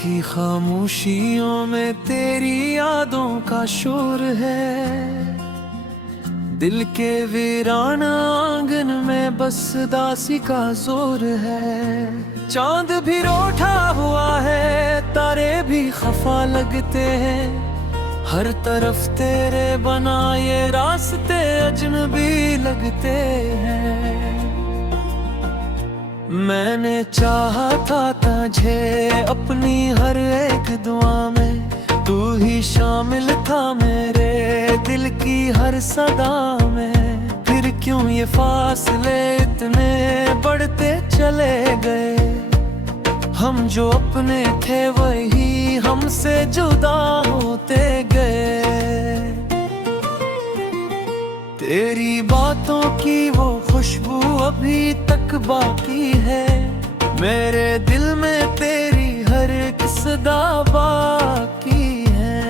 की खामोशियों में तेरी यादों का शोर है। दिल के वीरान आंगन में बस दासी का जोर है। चांद भी रोठा हुआ है, तारे भी खफा लगते हैं। हर तरफ तेरे बनाए रास्ते अजनबी लगते हैं। मैंने चाहा था तुझे अपनी हर एक दुआ में, तू ही शामिल था मेरे दिल की हर सदा में। फिर क्यों ये फासले इतने बढ़ते चले गए, हम जो अपने थे वही हमसे जुदा होते गए। तेरी बातों की वो खुशबू अभी तक बाकी है, मेरे दिल में तेरी हर एक सदा बाकी है।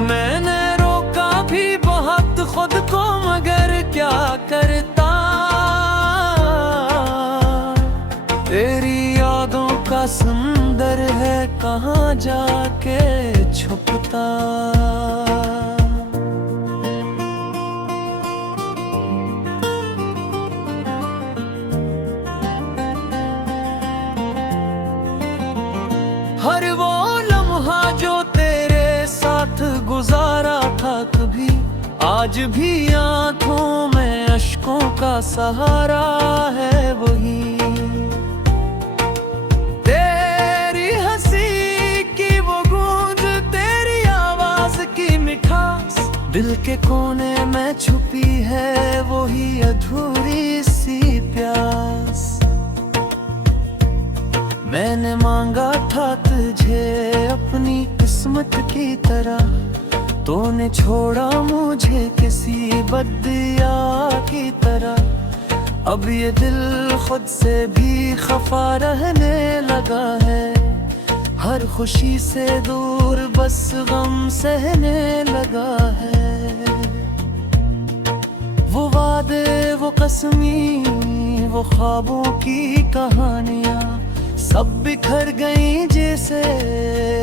मैंने रोका भी बहुत खुद को, मगर क्या करता। तेरी यादों का समंदर है, कहाँ जाके छुपता। हर वो लम्हा जो तेरे साथ गुजारा था कभी, आज भी आंखों में अश्कों का सहारा है वही। तेरी हंसी की वो गूंज, तेरी आवाज की मिठास, दिल के कोने में छुपी है वही अधूरी सी प्यास। मैंने मांगा था तुझे अपनी किस्मत की तरह, तूने छोड़ा मुझे किसी बद्दिया की तरह। अब ये दिल खुद से भी खफा रहने लगा है, हर खुशी से दूर बस गम सहने लगा है। वो वादे, वो कसमी, वो ख्वाबों की कहानियाँ सब बिखर गई जैसे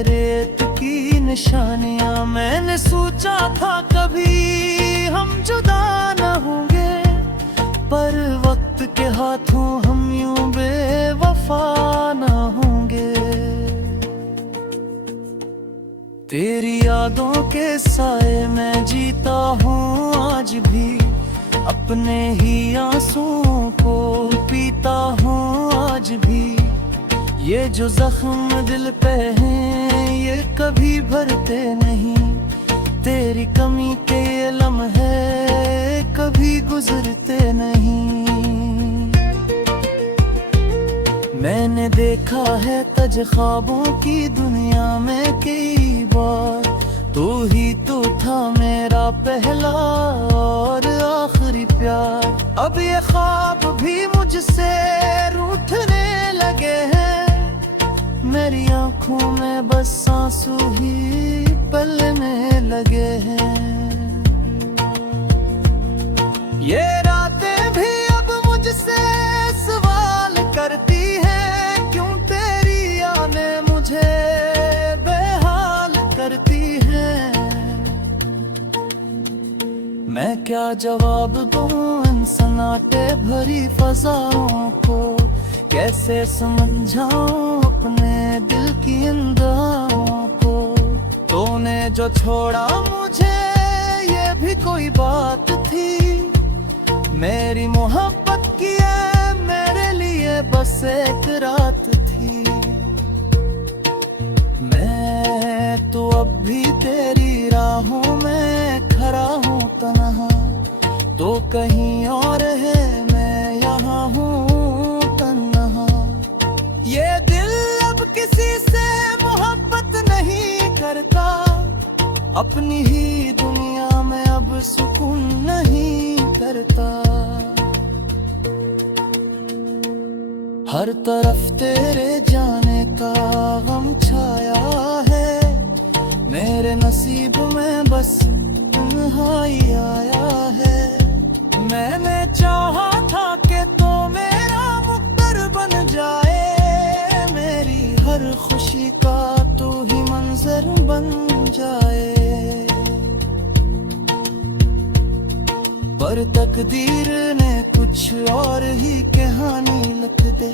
रेत की निशानियां। मैंने सोचा था कभी हम जुदा न होंगे, पर वक्त के हाथों हम यूं बेवफा न होंगे। तेरी यादों के साए में जीता हूँ आज भी, अपने ही आंसुओं को पीता हूँ आज भी। ये जो जख्म दिल पे हैं ये कभी भरते नहीं, तेरी कमी के ये लम्हे कभी गुजरते नहीं। मैंने देखा है तज ख्वाबों की दुनिया में कई बार, तू ही तो था मेरा पहला और आखिरी प्यार। अब ये ख्वाब भी मुझसे रूठने लगे हैं, मेरी आँखों में बस आंसू ही पलने लगे हैं। ये रातें भी अब मुझसे सवाल करती हैं, क्यों तेरी यादें मुझे बेहाल करती हैं। मैं क्या जवाब दूं इन सन्नाटे भरी फज़ाओं को, कैसे समझाऊं अपने दिल की इन दुआओं को। तूने जो छोड़ा मुझे ये भी कोई बात थी, मेरी मोहब्बत की है मेरे लिए बस एक रात थी। मैं तो अब भी तेरी राहों में खड़ा हूँ तन्हा, तो कहीं और है मैं यहाँ हूँ तन्हा। ये दिल अब किसी से मोहब्बत नहीं करता, अपनी ही दुनिया में अब सुकून नहीं करता। हर तरफ तेरे जाने का गम छाया है, मेरे नसीब में बस तन्हाई आया है। मैंने चाहा था कि तो मेरा मुक्तर बन जाए, बन जाए। पर तकदीर ने कुछ और ही कहानी लिख दे,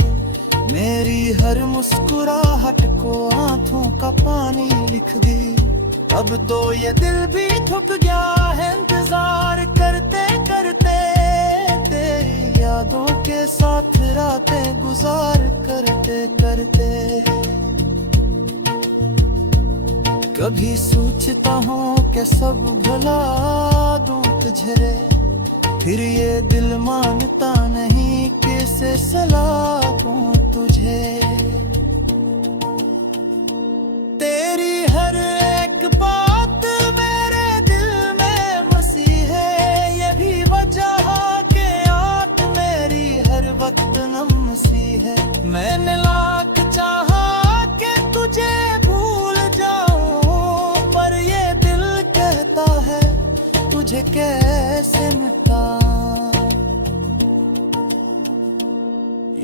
मेरी हर मुस्कुराहट को आंखों का पानी लिख दी। अब तो ये दिल भी थक गया है इंतजार करते करते, तेरी यादों के साथ रातें गुजार करते करते। कभी सोचता हूँ कि सब भुला दूं तुझे, फिर ये दिल मानता नहीं, कैसे सलाह दूं तुझे। तेरी हर एक बात मेरे दिल में मसी है, ये भी वजह के आत मेरी हर वक्त नम सी है। मैंने लाख चाहा कि तुझे भूल जाऊं, पर ये दिल कहता है तुझे कैसे मिटाऊं।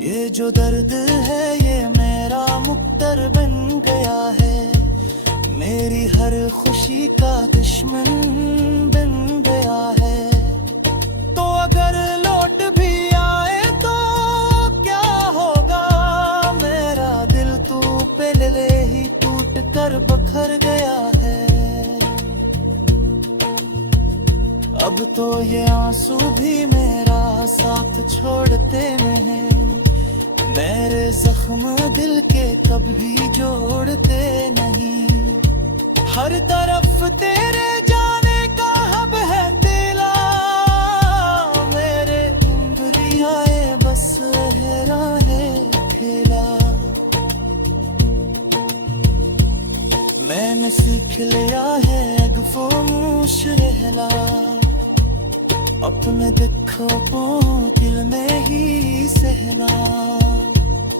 ये जो दर्द है ये मेरा मुक्तर बन गया है, मेरी हर खुशी का दुश्मन बन गया है। तो अगर लौट भी आए तो क्या होगा, मेरा दिल तू पहले ही टूट कर बखर गया है। अब तो ये आंसू भी मेरा साथ छोड़ते नहीं, मेरे जख्म दिल के कभी जोड़ते नहीं। हर तरफ तेरे जाने का हब है तेला, मेरे उंगलियां बस हैरा है खेला। मैंने सीख लिया है खामोश रहना, अपने दुखों को दिल में ही सहना।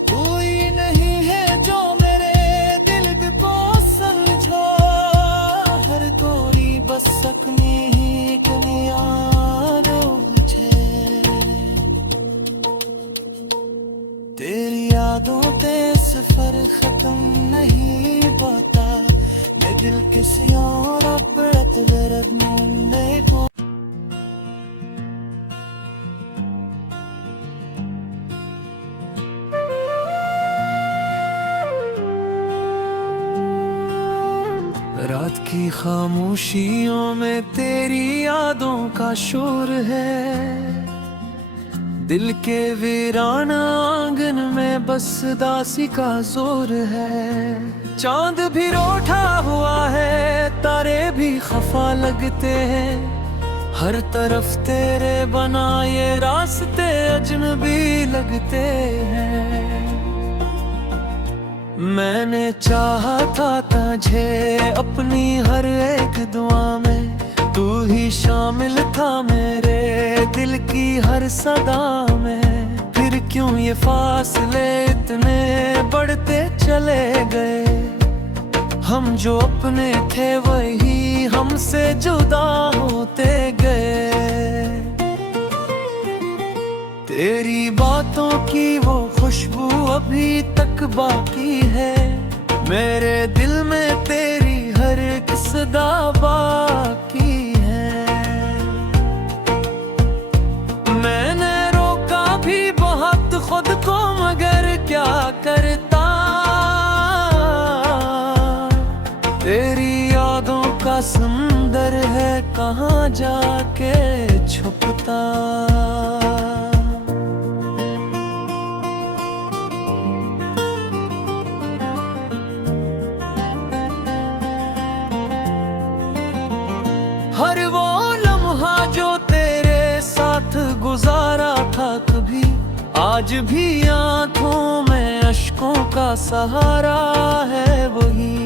कोई नहीं है जो मेरे दिल को समझो, हर कोई बस अपनी ही दुनिया मुझे। तेरी यादों पे सफर खत्म नहीं होता, मैं दिल किसी और अपरत दर्द नहीं हो। रात की खामोशियों में तेरी यादों का शोर है, दिल के वीराना आंगन में बस दासी का जोर है। चांद भी रोठा हुआ है, तारे भी खफा लगते हैं, हर तरफ तेरे बनाए रास्ते अजनबी लगते हैं। मैंने चाहा था तुझे अपनी हर एक दुआ में, तू ही शामिल था मेरे दिल की हर सदा में। फिर क्यों ये फासले इतने बढ़ते चले गए, हम जो अपने थे वही हमसे जुदा होते गए। तेरी बातों की वो खुशबू अभी तक बाकी है, मेरे दिल में तेरी हर एक सदा बाकी है। मैंने रोका भी बहुत खुद को, मगर क्या करता, तेरी यादों का सुंदर है कहाँ जाके छुपता। हर वो लम्हा जो तेरे साथ गुजारा था कभी, आज भी आंखों में अश्कों का सहारा है वही।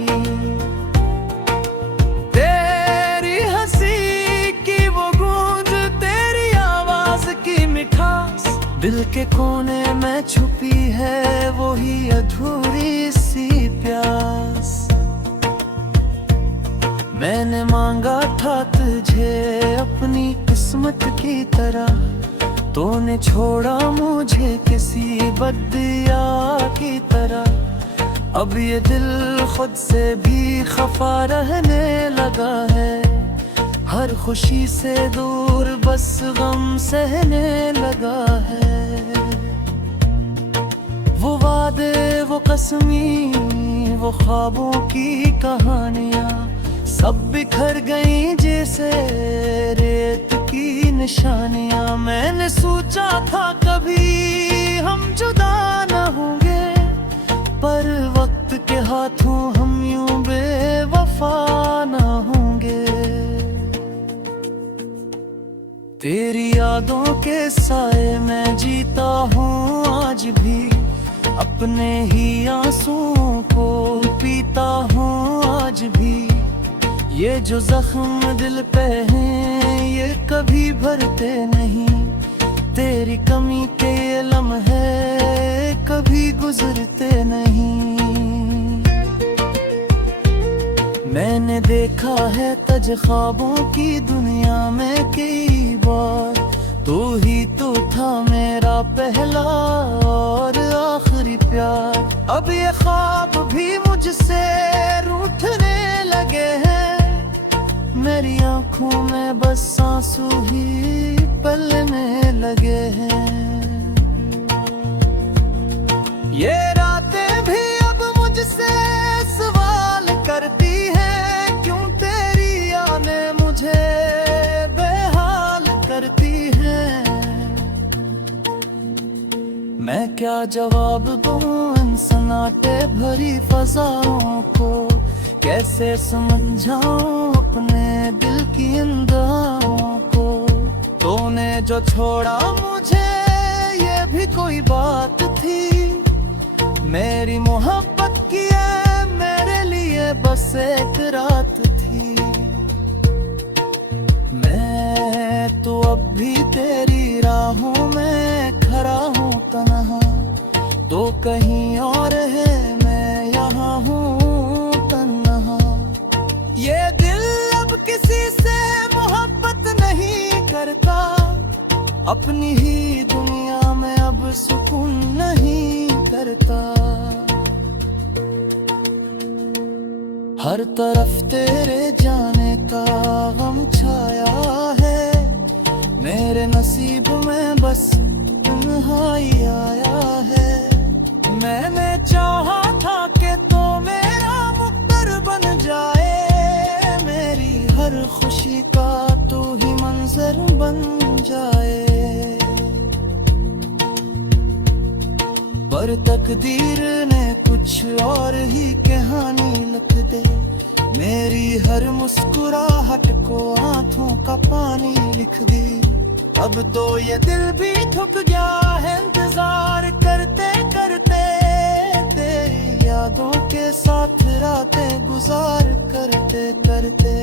तेरी हंसी की वो गूंज, तेरी आवाज की मिठास, दिल के कोने में छुपी है वही अधूरी सी प्यास। मैंने मांगा था तुझे अपनी किस्मत की तरह, तूने छोड़ा मुझे किसी बद्दिया की तरह। अब ये दिल खुद से भी खफा रहने लगा है, हर खुशी से दूर बस गम सहने लगा है। वो वादे, वो कसमी, वो ख्वाबों की कहानियां सब बिखर गई जैसे रेत की निशानियां। मैंने सोचा था कभी हम जुदा न होंगे, पर वक्त के हाथों हम यूं बेवफा न होंगे। तेरी यादों के साए में जीता हूँ आज भी, अपने ही आंसुओं को पीता हूँ आज भी। ये जो जख्म दिल पे हैं ये कभी भरते नहीं, तेरी कमी के ये लम्हे कभी गुजरते नहीं। मैंने देखा है तज ख्वाबों की दुनिया में कई बार, तू ही तो था मेरा पहला और आखिरी प्यार। अब ये ख्वाब भी मुझसे रूठने लगे हैं, मेरी आँखों में बस आंसू ही पलने लगे हैं। ये रातें भी अब मुझसे सवाल करती हैं, क्यों तेरी यादें मुझे बेहाल करती हैं। मैं क्या जवाब दूं इन सन्नाटे भरी फज़ाओं को, कैसे समझाऊं अपने दिल की इन दुआओं को। तूने जो छोड़ा मुझे ये भी कोई बात थी, मेरी मोहब्बत की है मेरे लिए बस एक रात थी। मैं तो अब भी तेरी राहों में खड़ा हूँ तन्हा, तो कहीं और है मैं यहाँ हूँ तन्हा। ये दिल अब किसी से मोहब्बत नहीं करता, अपनी ही दुनिया में अब सुकून नहीं करता। हर तरफ तेरे जाने का गम छाया है, मेरे नसीब में बस तन्हाई आया है। मैंने चाहा था कि तो मेरा मुक्तर बन जाए, मेरी हर खुशी का तू ही मंजर बन जाए। पर तकदीर ने कुछ और ही कहानी लिख दे, मेरी हर मुस्कुराहट को आंखों का पानी लिख दी। अब तो ये दिल भी थक गया है इंतजार करते करते, तेरी यादों के साथ रातें गुजार करते करते।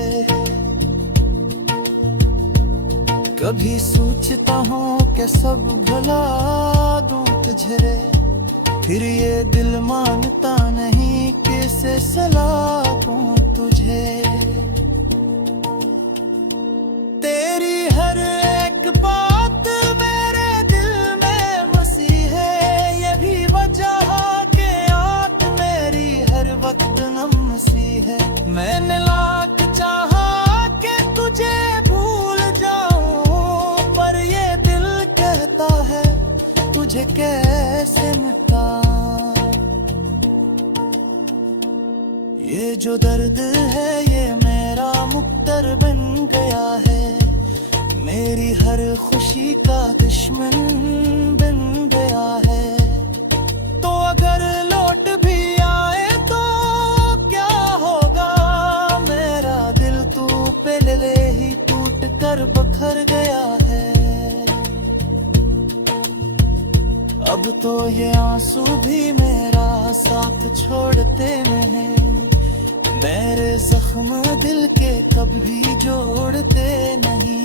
कभी सोचता हूँ कि सब भुला दूं तुझे, फिर ये दिल मानता नहीं कैसे सलाह दूं तुझे। तेरी हर एक बात मेरे दिल में मसी है, ये भी वजह के आँख मेरी हर वक्त नम सी है। मैंने लाख चाहा कि तुझे भूल जाऊं, पर ये दिल कहता है तुझे कैसे मिटाऊं। ये जो दर्द है ये मेरा मुक्तर बन गया है, मेरी हर खुशी का दुश्मन बन गया है। तो अगर लौट भी आए तो क्या होगा, मेरा दिल तू पहले ही टूट कर बखर गया है। अब तो ये आंसू भी मेरा साथ छोड़ते हैं, मेरे जख्म दिल के कभी जोड़ते नहीं।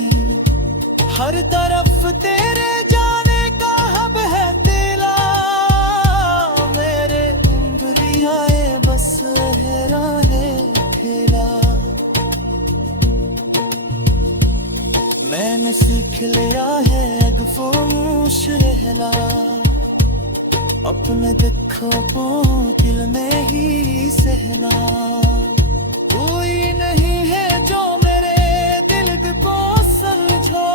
हर तरफ तेरे जाने का हब है तेला, मेरे उंगलियाए बस हैरान है खेला। मैंने सीख लिया है खामोश रहना, अपने दुख खबों दिल में ही सहना। कोई नहीं है जो मेरे दिल को समझो,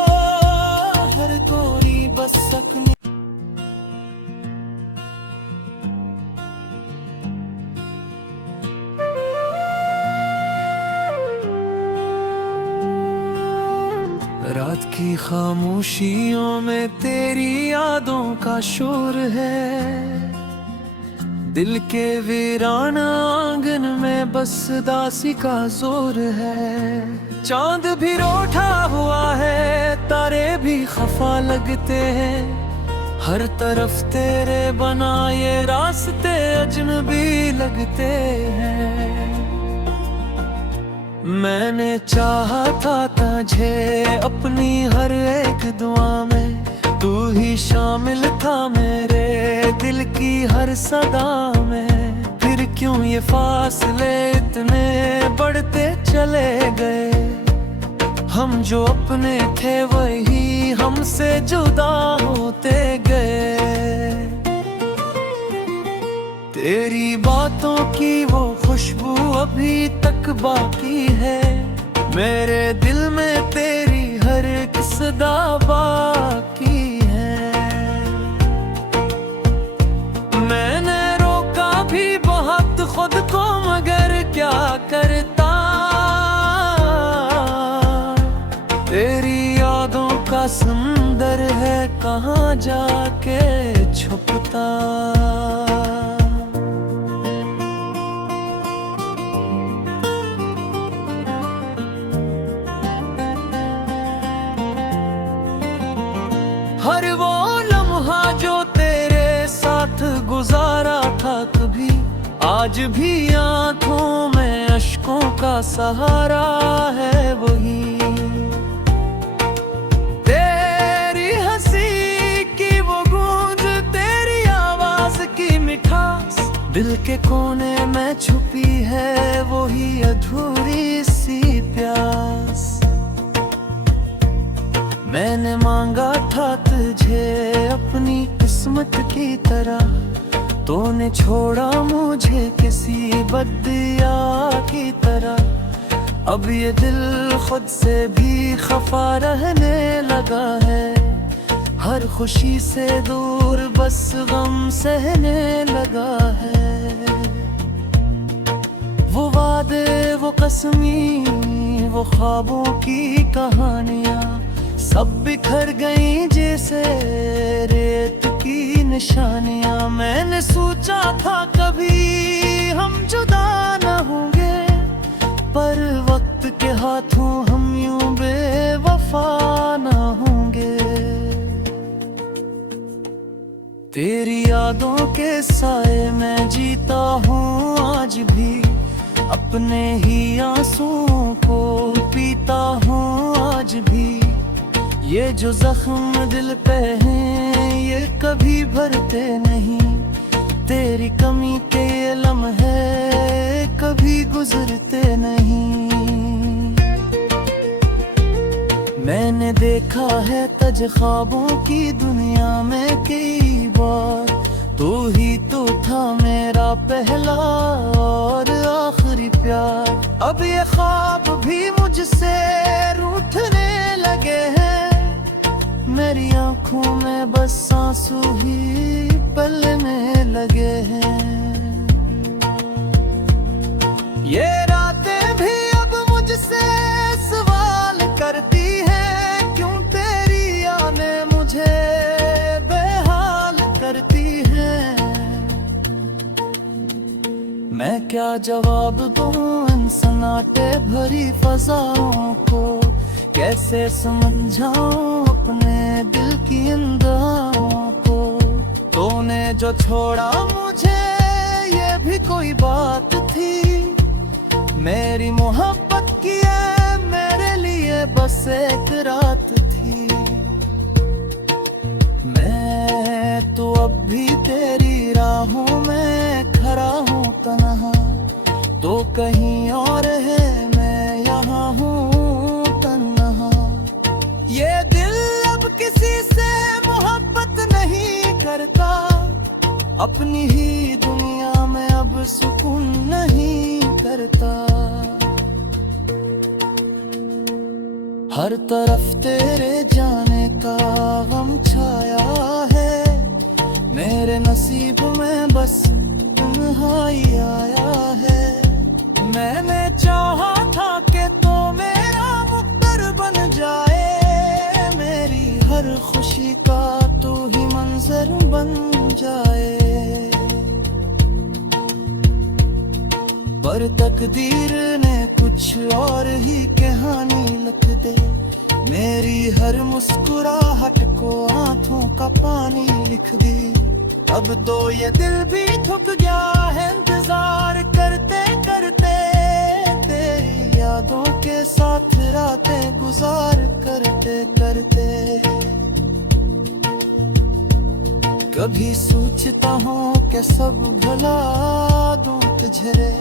हर कोई बस अपनी रात की खामोशियों में तेरी यादों का शोर है। दिल के वीराना आंगन में बस दासी का जोर है। चांद भी रोठा हुआ है, तारे भी खफा लगते हैं। हर तरफ तेरे बनाए रास्ते अजनबी लगते हैं। मैंने चाहा था तुझे अपनी हर एक दुआ में, तू ही शामिल था मेरे दिल की हर सदा में। फिर क्यों ये फासले इतने बढ़ते चले गए, हम जो अपने थे वही हमसे जुदा होते गए। तेरी बातों की वो खुशबू अभी तक बाकी है, मेरे दिल में तेरी हर एक सदा बाकी है। मैंने रोका भी बहुत खुद को, मगर क्या करता। तेरी यादों का समंदर है, कहाँ जाके छुपता। हर वो लम्हा जो तेरे साथ गुजारा था कभी, आज भी आंखों में अश्कों का सहारा है वही। तेरी हंसी की वो गूंज, तेरी आवाज की मिठास, दिल के कोने में छुपी है वही अधूरी सी प्यास। मैंने मांगा था तुझे अपनी किस्मत की तरह, तूने छोड़ा मुझे किसी बद्दिया की तरह। अब ये दिल खुद से भी खफा रहने लगा है, हर खुशी से दूर बस गम सहने लगा है। वो वादे, वो कसमी, वो ख्वाबों की कहानियाँ सब बिखर गई जैसे रेत की निशानियां। मैंने सोचा था कभी हम जुदा न होंगे, पर वक्त के हाथों हम यूं बेवफा न होंगे। तेरी यादों के साए में जीता हूँ आज भी, अपने ही आंसुओं को पीता हूँ आज भी। ये जो जख्म दिल पे हैं ये कभी भरते नहीं, तेरी कमी के ये लम्हे कभी गुजरते नहीं। मैंने देखा है तज ख्वाबों की दुनिया में कई बार, तू ही तो था मेरा पहला और आखिरी प्यार। अब ये ख्वाब भी मुझसे रूठने लगे हैं, मेरी आंखों में बस आंसू ही पलने लगे हैं। ये रातें भी अब मुझसे सवाल करती हैं, क्यों तेरी यादें मुझे बेहाल करती हैं। मैं क्या जवाब दूं इन सन्नाटे भरी फजाओं को, कैसे समझाऊं अपने दिल की इन दुआओं को। तूने जो छोड़ा मुझे ये भी कोई बात थी, मेरी मोहब्बत की है मेरे लिए बस एक रात थी। मैं तो अब भी तेरी राहों में खड़ा हूँ तन्हा, तो कहीं और है मैं यहाँ हूँ तन्हा। ये दिल अब किसी से मोहब्बत नहीं करता, अपनी ही हर तरफ तेरे जाने का गम छाया है, मेरे नसीब में बस तन्हाई आया है। मैंने चाहा था कि तो मेरा मुक्तर बन जाए, मेरी हर खुशी का तू ही मंजर बन जाए। पर तकदीर ने कुछ और ही कहानी लिख दे, मेरी हर मुस्कुराहट को आंखों का पानी लिख दी। अब तो ये दिल भी थक गया है इंतजार करते करते, तेरी यादों के साथ रातें गुजार करते करते। कभी सोचता हूँ कि सब भुला दूं तुझे,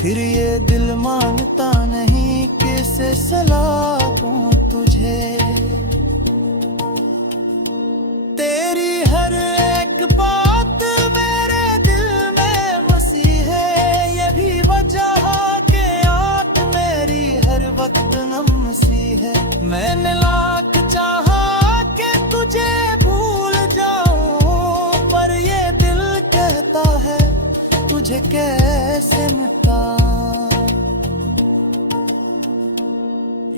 फिर ये दिल मानता नहीं कैसे सलाह दूं तुझे। तेरी हर एक बात मेरे दिल में मसी है, ये भी वजह के आँख मेरी हर वक्त नम सी है। मैंने लाख चाहा कि तुझे भूल जाऊं, पर ये दिल कहता है तुझे कैसे मिटाऊं।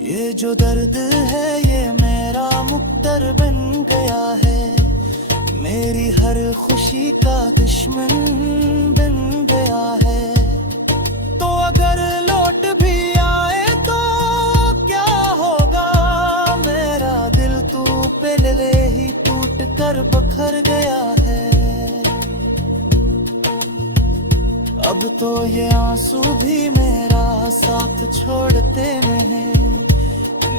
ये जो दर्द है ये मेरा मुक्तर बन गया है, मेरी हर खुशी का दुश्मन बन गया है। तो अगर लौट भी आए तो क्या होगा, मेरा दिल तू पहले ही टूट कर बखर गया है। अब तो ये आंसू भी मेरा साथ छोड़ते हैं,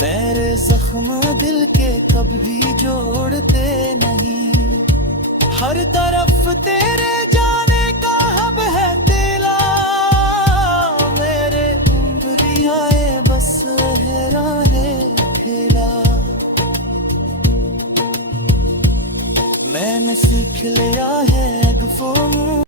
मेरे जख्म दिल के कभी जोड़ते नहीं। हर तरफ तेरे जाने का हब है तेला, मेरे उंगलियां बस हैरान है खेला। मैंने सीख लिया है गुफ्तार,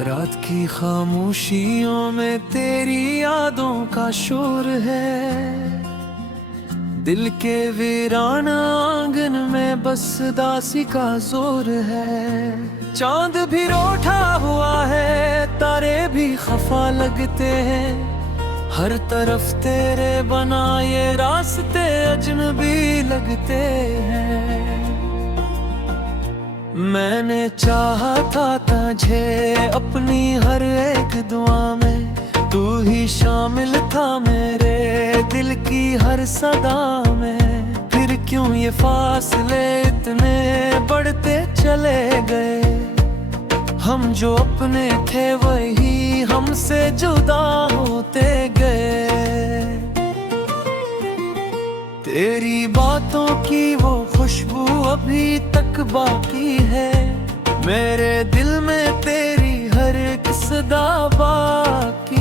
रात की खामोशियों में तेरी यादों का शोर है, दिल के वीरान आंगन में बस दासी का जोर है। चांद भी रोठा हुआ है, तारे भी खफा लगते हैं, हर तरफ तेरे बनाए रास्ते अजनबी लगते हैं। मैंने चाहा था तुझे अपनी हर एक दुआ में, तू ही शामिल था मेरे दिल की हर सदा में। फिर क्यों ये फासले इतने बढ़ते चले गए, हम जो अपने थे वही हमसे जुदा होते गए। तेरी बातों की वो खुशबू अभी तक बाकी है, मेरे दिल में तेरी हर एक सदा बाकी